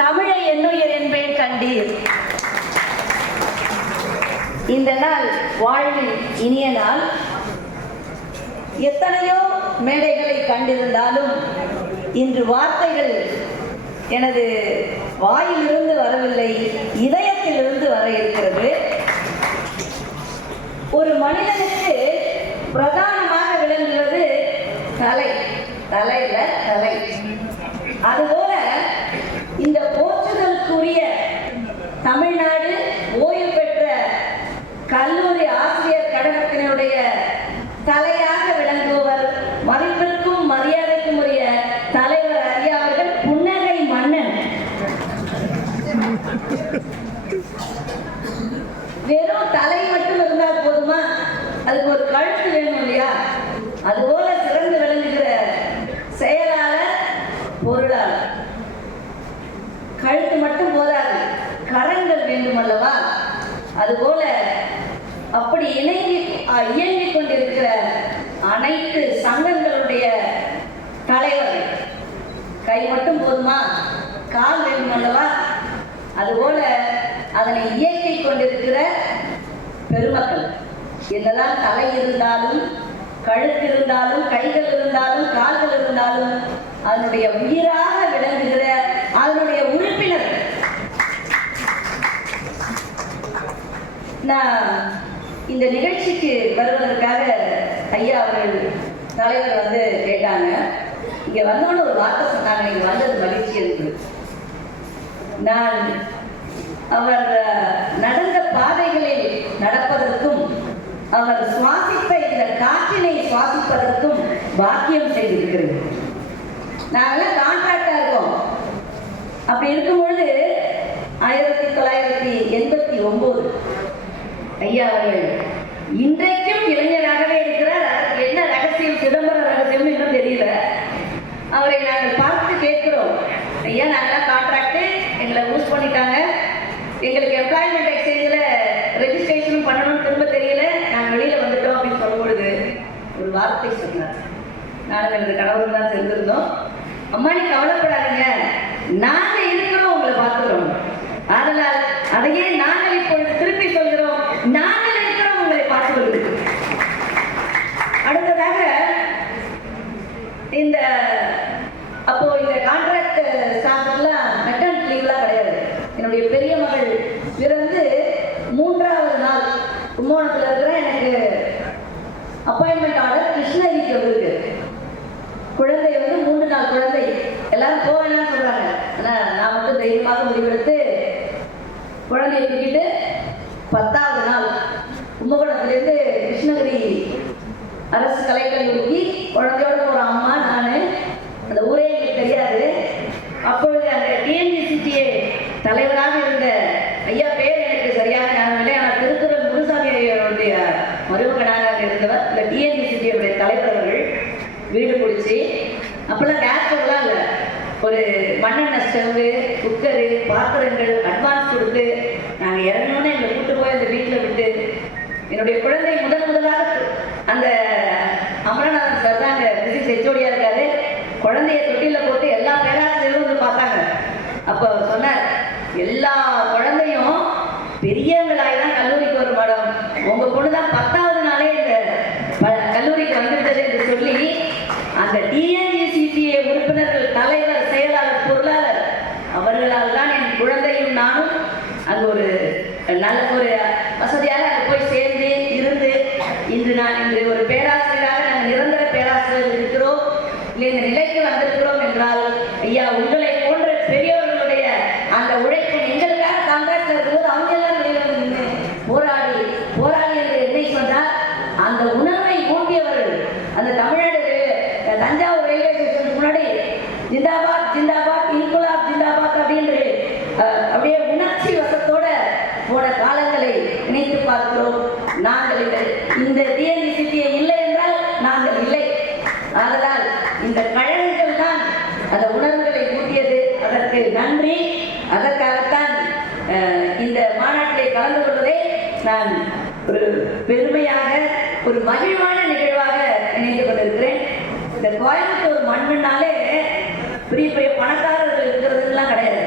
தமிழை என்னுயிர் என்பேன் கண்டீர். இந்த நாள் வாழ்வில் இனிய நாள். எத்தனையோ மேடைகளை கண்டிருந்தாலும் இன்று வார்த்தைகள் எனது வாயிலிருந்து வரவில்லை, இதயத்திலிருந்து வர இருக்கிறது. ஒரு மனிதனுக்கு பிரதானமாக விளங்குவது தலை, தலையில தலை. அதுபோல இந்த போற்றுதலுக்குரிய தமிழ்நாடு ஓய்வு பெற்ற கல்லூரி ஆசிரியர் கழகத்தினுடைய தலையாக விளங்குபவர், மதிப்பிற்கும் மரியாதைக்கும் உரிய தலைவர் ஐயா அவர்கள் புன்னகை மன்னன். வெறும் தலை மட்டும் இருந்தால் போதுமா? அதுக்கு ஒரு கழுத்து வேணும் இல்லையா? அதுபோல சிறந்து விளங்குகிற செயலாளர், பொருளாளர். கழுத்து மட்டும் போதாது, கரங்கள் வேண்டும் அல்லவா? அதுபோல அப்படி இயங்கிக் கொண்டிருக்கிற அனைத்து சங்கங்களுடைய தலைவர்கள். கை மட்டும் போதுமா? கால் வேண்டும் அல்லவா? அதுபோல அதனை இயக்கிக் கொண்டிருக்கிற பெருமக்கள். என்னதான் தலை இருந்தாலும், கழுத்து இருந்தாலும், கைகள் இருந்தாலும், கால்கள் இருந்தாலும், அதனுடைய உயிராக விளங்குகிற அதனுடைய உறுப்பினர். நான் இந்த நிகழ்ச்சிக்கு வருவதற்காக ஐயா அவர்கள் தலைவர் கேட்டாங்க. இங்க வந்தோன்னு ஒரு வார்த்தை சொன்னாங்க, இங்க வந்தது மகிழ்ச்சி இருக்குது. நான் அவர் நடந்த பாதைகளில் நடப்பதற்கும், அவர் சுவாசித்த இந்த காற்றினை சுவாசிப்பதற்கும் பாக்கியம் செய்திருக்கிறது. நாங்கெல்லாம் கான்ட்ராக்டா இருக்கோம். அப்படி இருக்கும் பொழுது 1989 ஐயா அவர்கள் இன்றைக்கும் இளைஞராகவே இருக்கிறார். அதற்கு என்ன ரகசியம், சிதம்பர ரகசியம் இன்னும் தெரியல. அவரை நாங்கள் பார்த்து கேட்கிறோம், ஐயா நாங்களாம் கான்ட்ராக்ட், எங்களை யூஸ் பண்ணிட்டாங்க, எங்களுக்கு எம்ப்ளாய்மெண்ட் எக்ஸ்சேஞ்சில் ரெஜிஸ்ட்ரேஷனும் பண்ணணும்னு திரும்ப தெரியல, நாங்கள் வெளியில் வந்துட்டோம் அப்படின்னு சொல்லும் பொழுது ஒரு வார்த்தை சொன்னார். நாங்கள் எனது கடவுள் தான் செஞ்சிருந்தோம். அம்மா நீ கவலைப்படாதீங்க, நாங்கள் இருக்கிறோம், உங்களை பார்த்துக்கிறோம். அதனால் அதையே நாங்கள் இப்பொழுது திருப்பி சொல்கிறோம், நாங்கள் இருக்கிறோம், உங்களை பார்த்து கொள்கிறோம். அடுத்ததாக இந்த கான்ட்ராக்ட் ஸ்டாஃப்லாம் மெட்டர்னிட்டி லீவ்லாம் கிடையாது. என்னுடைய பெரிய மகள் பிறந்து 3வது நாள் கும்பகோணத்தில் இருக்கிற எனக்கு அப்பாயின்மெண்ட் ஆர்டர் கிருஷ்ணகிரிக்கு வந்திருக்கு. குழந்தை 3 நாள் குழந்தை. எல்லாரும் போவேன்னு சொல்றாங்க. ஆனால் நான் மட்டும் தைரியமாக முடிவெடுத்து குழந்தையை தூக்கிட்டு 10வது நாள் கும்பகோணத்திலேருந்து கிருஷ்ணகிரி அரசு கலைக்கல்லூரிக்கு குழந்தையோட போகிற அம்மா நான். அந்த ஊரே எனக்கு தெரியாது. அப்பொழுது அந்த டிஎன்பிசிடிஏ தலைவராக இருந்த ஐயா பேர் எனக்கு சரியாக ஞாபகம் இல்லை. ஆனால் திருக்குறள் முனுசாமி ஐயாவுடைய மருமகனாக இருந்தவர் இந்த டிஎன்பிசிடியுடைய தலைவர் அவர்கள் வீடு பிடிச்சி, அப்பெல்லாம் கேஸ் ஸ்டவ்லாம் இல்லை, ஒரு மண்ணெண்ணெய் ஸ்டவ்வு, குக்கரு, பாத்திரங்கள் அட்வான்ஸ் கொடுத்து நாங்கள் இறங்கணுன்னு எங்களை கூட்டு போய் அந்த வீட்டில் விட்டு, என்னுடைய குழந்தை முதலாக அந்த அமரநாதன் சார் தான் அங்கே பிசிக்ஸ் ஹெச்ஓடியாக இருக்காரு, குழந்தைய தொட்டியில் போட்டு எல்லா பேராசிரியரும் பார்த்தாங்க. அப்போ சொன்னார், எல்லா குழந்தையும் பெரியவங்களாகி தான் கல்லூரிக்கு வரும் மேடம், உங்கள் பொண்ணு தான் 10வது நாளே இந்த கல்லூரிக்கு வந்துவிட்டது என்று சொல்லி அந்த டிஎன்பிசிடிஏ உறுப்பினர்கள், தலைவர், செயலாளர், பொருளாளர் அவர்களால் தான் என் குழந்தையும் நானும் அங்கு ஒரு நல்ல ஒரு வசதியாக அங்கே போய் சேர்ந்து இருந்து இன்று ஒரு பேராசிரியராக நாங்கள் நிரந்தர பேராசிரியர் இருக்கிறோம். இல்லை இந்த நிலைக்கு வந்திருக்கிறோம் என்றால் ஐயா உங்களை போன்ற பெரியவர்களுடைய அந்த உழைப்பு. எங்களுக்காக கான்ட்ராக்ட்ல இருக்கும்போது அவங்க எல்லாம் வெளியில் நின்று போராடி என்று என்னை சொன்னால் அந்த உணர்வை ஊட்டியவர்கள். அந்த தமிழ்நாடு தஞ்சாவூர் ரயில்வே ஸ்டேஷனுக்கு முன்னாடி ஜிந்தாபாத் ஜிந்தாபாத் இன்குலாப் ஜிந்தாபாத் அப்படின்னு அப்படியே உணர்ச்சி வசத்தோட போன காலங்களை நினைத்து பார்க்கிறோம். நாங்கள் இந்த டிஎன்பிசிடிஏ இல்லை என்றால் நாங்கள் இல்லை. அதனால் இந்த கழகங்கள் தான் அந்த உணர்வுகளை ஊட்டியது. அதற்கு நன்றி. அதற்காகத்தான் இந்த மாநாட்டிலே கலந்து கொள்வதை நான் ஒரு பெருமையாக, ஒரு மகிழ்வான நிகழ்வாக நினைத்துக் கொண்டிருக்கிறேன். இந்த கோயம்புத்தூர் மண்ணுனாலே பெரிய பெரிய பணக்காரர்கள் இருக்கிறதுலாம் கிடையாது.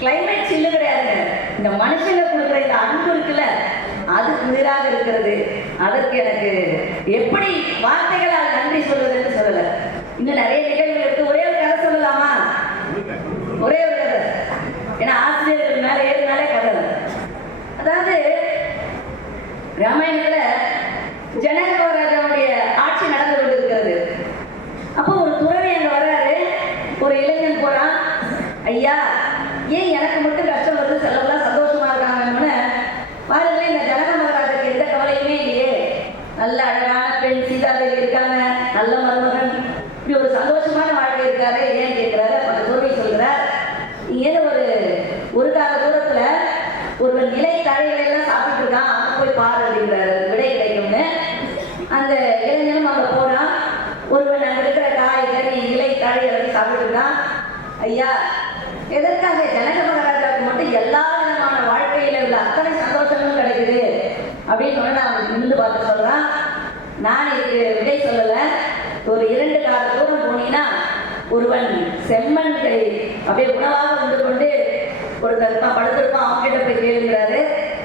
கிளைமேட் சில்லு கிடையாதுங்க. இந்த மனுஷங்க கொடுக்குற இந்த அன்பு இருக்குல்ல, அது குளிராக இருக்கிறது. அதற்கு எனக்கு எப்படி வார்த்தைகளால் நன்றி சொல்வதுன்னு சொல்லல. இன்னும் நிறைய நிகழ்வுகள் இருக்கு. ஒரே ஒரு கதை சொல்லலாமா? ஒரே ஒரு கதை. ஏன்னா ஆசிரியர்கள் மேலே ஏறினாலே கதை. அதாவது ராமாயணத்துல ஜனக மகாராஜாவுடைய ஆட்சி நடந்து கொண்டு இருக்கிறது. அப்போ ஒரு துறவி அங்க வர்றாரு. ஒரு இளைஞன் போறான். ஐயா, ஏன் எனக்கு மட்டும் கஷ்டம் வருது, செலவுலாம் சந்தோஷமா இருக்காங்கன்னு பாருங்களேன். இந்த ஜனக மகாராஜாக்கு எந்த கவலையுமே இல்லையே, நல்ல அழகான பெண் சீதாதேவி இருக்காங்க, நல்ல மருமகன், இப்படி ஒரு சந்தோஷமான வாழ்க்கை இருக்காரு, ஏன் கேட்கிறாரு. அந்த துறவி சொல்கிறார், இங்கேருந்து ஒரு கால தூரத்துல ஒருவன் இலை தழைகளை எல்லாம் சாப்பிட்டு இருக்கான், அங்க போய் பாரு அப்படிங்கிறாரு, விடை கிடைக்கும்னு. அந்த இளைஞனும் அங்க போறான். ஒருவன் அங்க இருக்கிற காய் கறி இலை தழைகளை சாப்பிட்டு இருக்கான். ஐயா, எதற்காக ஜனக மகாராஜாவுக்கு மட்டும் எல்லா விதமான வாழ்க்கையில உள்ள அத்தனை சந்தோஷங்களும் கிடைக்குது அப்படின்னு சொன்னா அவனுக்கு நின்று பார்த்து சொல்றான், நான் இதுக்கு விடை சொல்லல. ஒரு 2 கால தூரம் போனீங்கன்னா ஒருவன் செம்மண் கை அப்படியே உணவாக உண்டு கொண்டு ஒருத்தர் படுத்திருப்பான், அவன்கிட்ட போய் கேளுங்கிறாரு.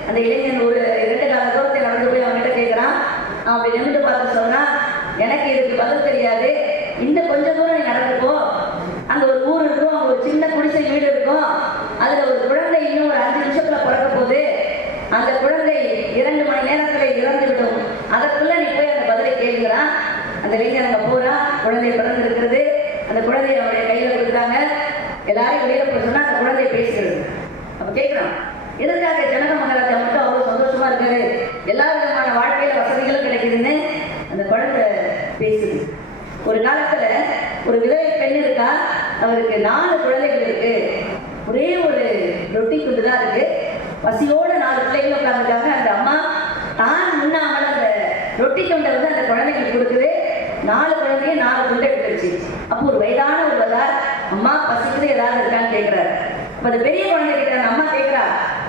அந்த இளைஞன் ஒரு 2 கால தூரத்தை நடந்து போய் அவன்கிட்ட கேட்கிறான். அப்படி நின்று பார்த்து சொல்றான், எனக்கு இதுக்கு பதில் தெரியாது, இன்னும் கொஞ்சம் தூரம் நீ நடந்து போ, அங்க ஒரு ஊர் இருக்கும், அங்க ஒரு சின்ன குடிசை வீடு இருக்கும், அதுல ஒரு குழந்தை இன்னும் ஒரு 5 நிமிஷத்துல பிறக்க போகுது, அந்த குழந்தை 2 மணி நேரத்துல இறந்து விடும், அதற்குள்ள நீ போய் அந்த பதிலை கேட்கிறான். அந்த இளைஞர் அங்க போறான். குழந்தை பிறந்து இருக்கிறது. அந்த குழந்தைய அவருடைய கையில கொடுக்குறாங்க. எல்லாரும் வெளியில போய் சொன்னா அந்த குழந்தை பேசுகிறது. அப்ப கேட்கிறான், எதற்காக ஜனக மகாராஜா மட்டும் அவ்வளவு சந்தோஷமா இருக்காரு, எல்லா விதமான வாழ்க்கையில வசதிகளும் கிடைக்குதுன்னு. அந்த குழந்தை பேசுது. ஒரு காலத்துல ஒரு விதவை பெண் இருக்கா, அவருக்கு 4 குழந்தைகள் இருக்கு, ஒரே ஒரு ரொட்டி துண்டு தான் இருக்கு, பசியோட 4 பிள்ளைகள் உட்காந்துருக்காங்க. அந்த அம்மா தான் முன்னாமல் அந்த ரொட்டி துண்டை வந்து அந்த குழந்தைகளுக்கு கொடுக்குது. 4 குழந்தையும் 4 துண்டை எடுத்துருச்சு. அப்போ ஒரு வயதான ஒரு வதார், அம்மா பசிக்குது, ஏதாவது இருக்கான்னு கேட்கிறாரு. அப்ப அந்த பெரிய குழந்தை கிட்ட அந்த அம்மா கேட்கிறா,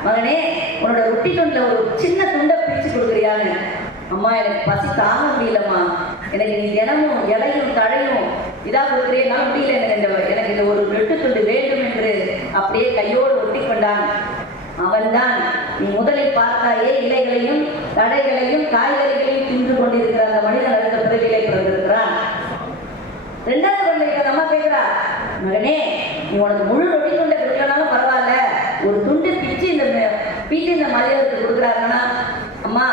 மகனே, உன்னோட ரொட்டி துண்டுல ஒரு சின்ன துண்டை பிரிச்சு கொடுக்குறியான்னு. அம்மா, எனக்கு பசி தாங்க முடியலம்மா, எனக்கு நீ தினமும் இலையும் தழையும் இதா கொடுக்குறேன்னா முடியல, எனக்கு இந்த ஒரு வெட்டு துண்டு வேண்டும் என்று அப்படியே கையோடு ஒட்டி கொண்டான். அவன்தான் நீ முதலில் பார்த்தாயே இலைகளையும் தடைகளையும் காய்கறிகளையும் தின்று கொண்டிருக்கிற அந்த மனிதன் அடுத்த பிறவிலை பிறந்திருக்கிறான். 2வது குழந்தைகிட்ட அந்த அம்மா கேட்கிறா, மகனே, நீ உனக்கு முழு ரொட்டி துண்டை கொடுக்கலனாலும் பரவாயில்ல, ஒரு துண்டு பிச்சு இந்த மதியத்துக்கு கொடுக்குறாங்கன்னா, அம்மா,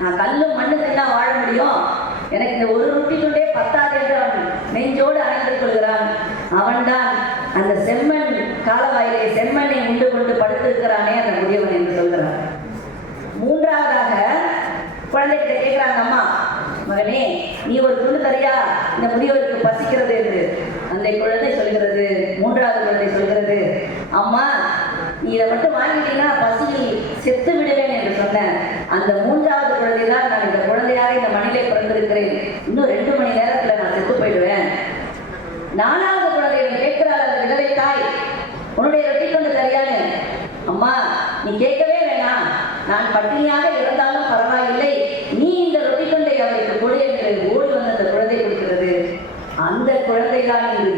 நான் கல்லும் மண்ணு தின்னா வாழ முடியும், எனக்கு இந்த ஒரு ரொட்டி துண்டே பத்தாது என்று அவன் நெஞ்சோடு அணைந்து கொள்கிறான். அவன்தான் அந்த செம்மண் காலவாயிலே செம்மண்ணை உண்டு கொண்டு படுத்திருக்கிறானே அந்த முதியவன் என்று சொல்கிறான். 3வதாக குழந்தைகிட்ட கேட்கிறாங்க அம்மா, மகனே, நீ ஒரு துண்டு தரியா, இந்த முதியவருக்கு பசிக்கிறது என்று. அந்த குழந்தை சொல்கிறது, 3வது குழந்தை சொல்கிறது, அம்மா, நீ இதை மட்டும் வாங்கிட்டீங்கன்னா பசியில் செத்து விடுவேன் என்று சொன்னேன். அந்த 3வது குழந்தை தான் நான் இந்த குழந்தையாக இந்த மண்ணிலே பிறந்திருக்கிறேன், இன்னும் 2 மணி நேரத்துல நான் செத்து போயிடுவேன். 4வது குழந்தையிடம் கேட்கிறாள் அந்த விதவை தாய், உன்னுடைய ரொட்டி கொண்டு தரியான்னு. அம்மா, நீ கேட்கவே வேணாம், நான் பட்டினியாக இருந்தாலும் பரவாயில்லை, நீ இந்த ரொட்டி கொண்டை அவருக்கு கொடு என்று ஓடி வந்து அந்த குழந்தை கொடுக்கிறது. அந்த குழந்தை தான் இன்று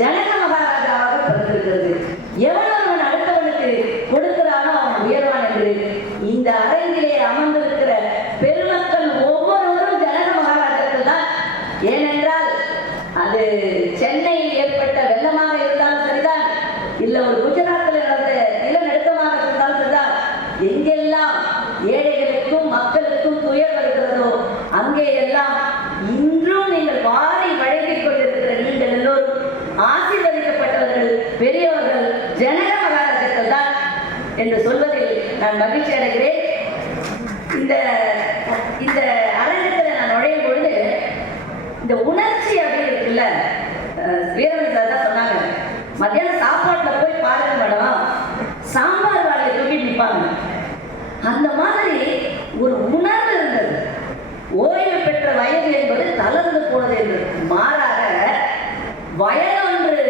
ஜனக மகாராஜாவாக பிறந்திருக்கிறது. எவனவன் அடுத்தவனுக்கு கொடுக்கிறானோ அவன் உயர்வான் என்று இந்த அரங்கிலே அமர்ந்திருக்கிற பெருமக்கள் ஒவ்வொருவரும் ஜனக மகாராஜாக்கள் தான். ஏனென்றால் அது சென்னையில் ஏற்பட்ட வெள்ளமாக இருந்தாலும் சரிதான், இல்ல ஒரு குஜராத்தில் நடந்த நிலநடுக்கமாக இருந்தாலும் சரிதான், எங்கெல்லாம் ஏழைகளுக்கும் மக்களுக்கும் துயர் வருகிறதோ அங்கே எல்லாம் இன்றும் நீங்கள் வாரி வழங்கிக் கொண்டிருக்கிற நீங்கள் எல்லோரும் ஆசீர்வதிக்கப்பட்டவர்கள், பெரியவர்கள், ஜனக மகாராஜாக்கள் தான் என்று சொல்வதில் நான் மகிழ்ச்சி அடைகிறேன். இந்த அரங்கத்தில் நான் நுழையும் பொழுது இந்த உணர்ச்சி அப்படின்னு இருக்குல்ல, வீரன் சார் தான் சொன்னாங்க, மத்தியானம் சாப்பாட்டுல போய் பாருங்க மேடம், சாம்பார் வாழையை தூக்கி நிற்பாங்க. அந்த மாதிரி ஒரு உணர்வு இருந்தது. ஓய்வு பெற்ற வயது என்பது தளர்ந்து போனது என்பது மாறாக வயது ஒன்று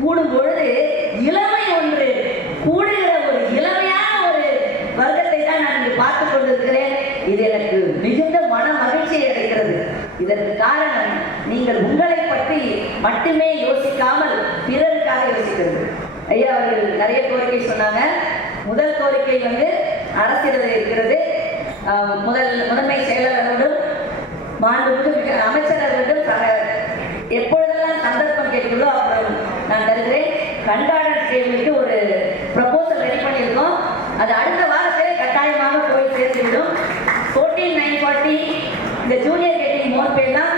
கூடும் பொழுது இளமை ஒன்று கூடுகிற ஒரு இளமையான ஒரு வர்க்கத்தை தான் நான் இங்கு பார்த்துக் கொண்டிருக்கிறேன். இது எனக்கு மிகுந்த மன மகிழ்ச்சியை அளிக்கிறது. இதற்கு காரணம் நீங்கள் உங்களை பற்றி மட்டுமே யோசிக்காமல் பிறருக்காக யோசிக்கிறது. ஐயா அவர்கள் நிறைய கோரிக்கை சொன்னாங்க. முதல் கோரிக்கை வந்து அரசியல் இருக்கிறது. முதன்மை செயலாளர்களும் மாண்புமிகு அமைச்சரவர்களும் எப்பொழுதெல்லாம் சந்தர்ப்பம் கேட்கிறதோ அப்புறம் நான் தருகிறேன். கண்கார்டன் டேபிளுக்கு ஒரு ப்ரப்போசல் ரெடி பண்ணியிருக்கோம். அது அடுத்த வாரத்திலே கட்டாயமாக போய் சேர்ந்துவிடும். 14940 இந்த ஜூனியர் கேட்டிங் மோர் தான்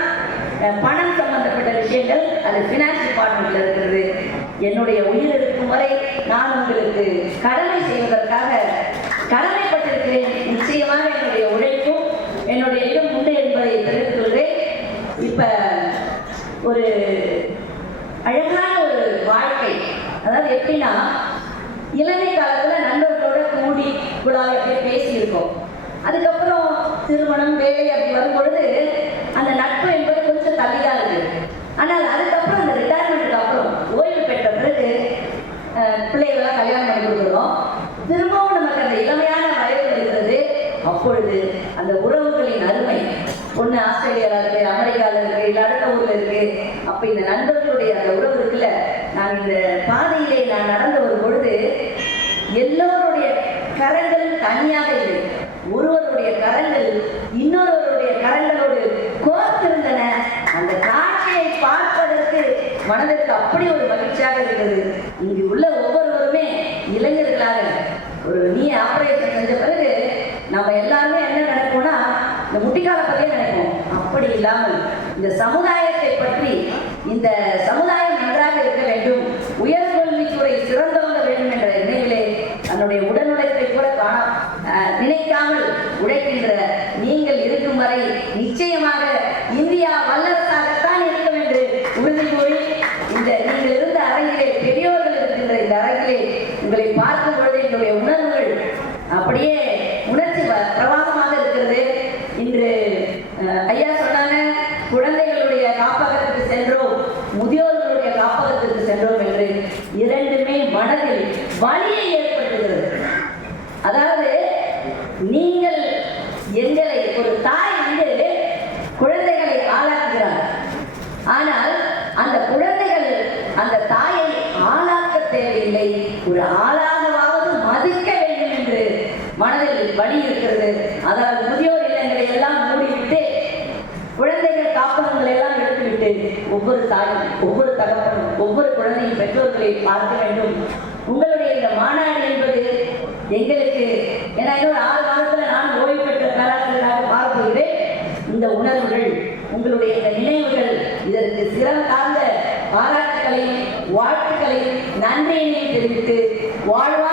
பணம் சம்பந்தப்பட்ட விஷயங்கள். அது ஃபினான்ஸ் டிபார்ட்மெண்ட்ல இருக்கிறது. என்னுடைய உயிர் இருக்கும் வரை நான் உங்களுக்கு கடமை செய்வதற்காக கடமைப்பட்டிருக்கிறேன். நிச்சயமாக என்னுடைய உழைப்பும் என்னுடைய இடம் உண்டு என்பதை தெரிவித்துக் கொள்கிறேன். இப்ப ஒரு அழகான ஒரு வாழ்க்கை, அதாவது எப்படின்னா இளமை காலத்துல நண்பர்களோட கூடி குழாய் அப்படி பேசியிருக்கோம். அதுக்கப்புறம் திருமணம் வேலை அப்படி வரும் பொழுது அந்த நட்பு என்பது கொஞ்சம் தள்ளிதான் இருக்கு. ஆனால் அதுக்கப்புறம் அந்த ரிட்டையர்மெண்ட்டுக்கு அப்புறம் ஓய்வு பெற்ற பிறகு பிள்ளைகளெல்லாம் கல்யாணம் பண்ணி கொடுக்குறோம். திரும்பவும் நமக்கு அந்த இளமையான வயது இருக்கிறது. அப்பொழுது அந்த உறவுகளின் அருமை, ஒன்று ஆஸ்திரேலியாவில் இருக்கு, அமெரிக்காவில் இருக்கு, இல்லை அடுத்த ஊரில் இருக்கு. அப்போ இந்த நண்பர்களுடைய அந்த உறவு இருக்குல்ல, நான் இந்த பாதையிலே நான் நடந்து வரும் பொழுது எல்லோருடைய கரங்களும் தனியாக இல்லை. ஒருவருடைய கரங்கள் இன்னொருவருடைய கரங்களோடு கோர்த்திருந்தன. அந்த காட்சியை பார்ப்பதற்கு மனதிற்கு அப்படி ஒரு மகிழ்ச்சியாக இருக்கிறது. இங்கு உள்ள ஒவ்வொருவருமே இளைஞர்களாக ஒரு நீ ஆபரேஷன் செஞ்ச பிறகு நம்ம எல்லாருமே என்ன நினைப்போம்னா இந்த முட்டிக்கால பற்றியே நினைப்போம். அப்படி இல்லாமல் இந்த சமுதாயத்தை பற்றி, இந்த சமுதாயம் நன்றாக இருக்க வேண்டும், உயர்கல்வித்துறை சிறந்தவங்க வேண்டும் என்ற நினைவிலே தன்னுடைய உடல் உழைப்பை கூட நினைக்காமல் உழைக்கின்ற நீங்கள் இருக்கும் வரை நிச்சயமாக இந்தியா வல்லரசாகத்தான் இருக்கும் என்று உறுதி கூறி, இந்த நீங்கள் இருந்த அரங்கிலே, பெரியோர்கள் இருக்கின்ற இந்த அரங்கிலே உங்களை பார்க்கும் பொழுது என்னுடைய உணர்வுகள் அப்படியே உணர்ச்சி பிரவாகமாக இருக்கிறது. இன்று ஐயா சொன்னாங்க, குழந்தைகளுடைய காப்பகத்திற்கு சென்றோம், முதியோர்களுடைய காப்பகத்திற்கு சென்றோம் என்று. இரண்டுமே மனதில் வலியை ஏற்படுத்துகிறது. அதாவது நீங்கள் எங்களை ஒரு தாய் வந்து குழந்தைகளை ஆளாக்குகிறார். ஆனால் அந்த குழந்தைகள் அந்த தாயை ஆளாக்க தேவையில்லை, ஒரு ஆளாகவாவது மதிக்க வேண்டும் என்று மனதில் வலி இருக்கிறது. அதாவது முதியோர் இல்லங்களை எல்லாம் மூடிவிட்டு குழந்தைகள் காப்பகங்களை எல்லாம் எடுத்துவிட்டு ஒவ்வொரு தாயும், ஒவ்வொரு தகப்பனும், ஒவ்வொரு குழந்தையும் பெற்றோர்களை பார்க்க வேண்டும். உங்களுடைய இந்த மாநாடு என்பது எங்களுக்கு, ஏன்னா இன்னொரு 6 மாதத்துல நான் ஓய்வு பெற்ற பேராசிரியராக பார்க்கிறேன். இந்த உணர்வுகள், உங்களுடைய இந்த நினைவுகள், இதற்கு சிறந்த பாராட்டுகளையும் வாழ்த்துக்களையும் நன்றியையும் தெரிவித்து வாழ்வா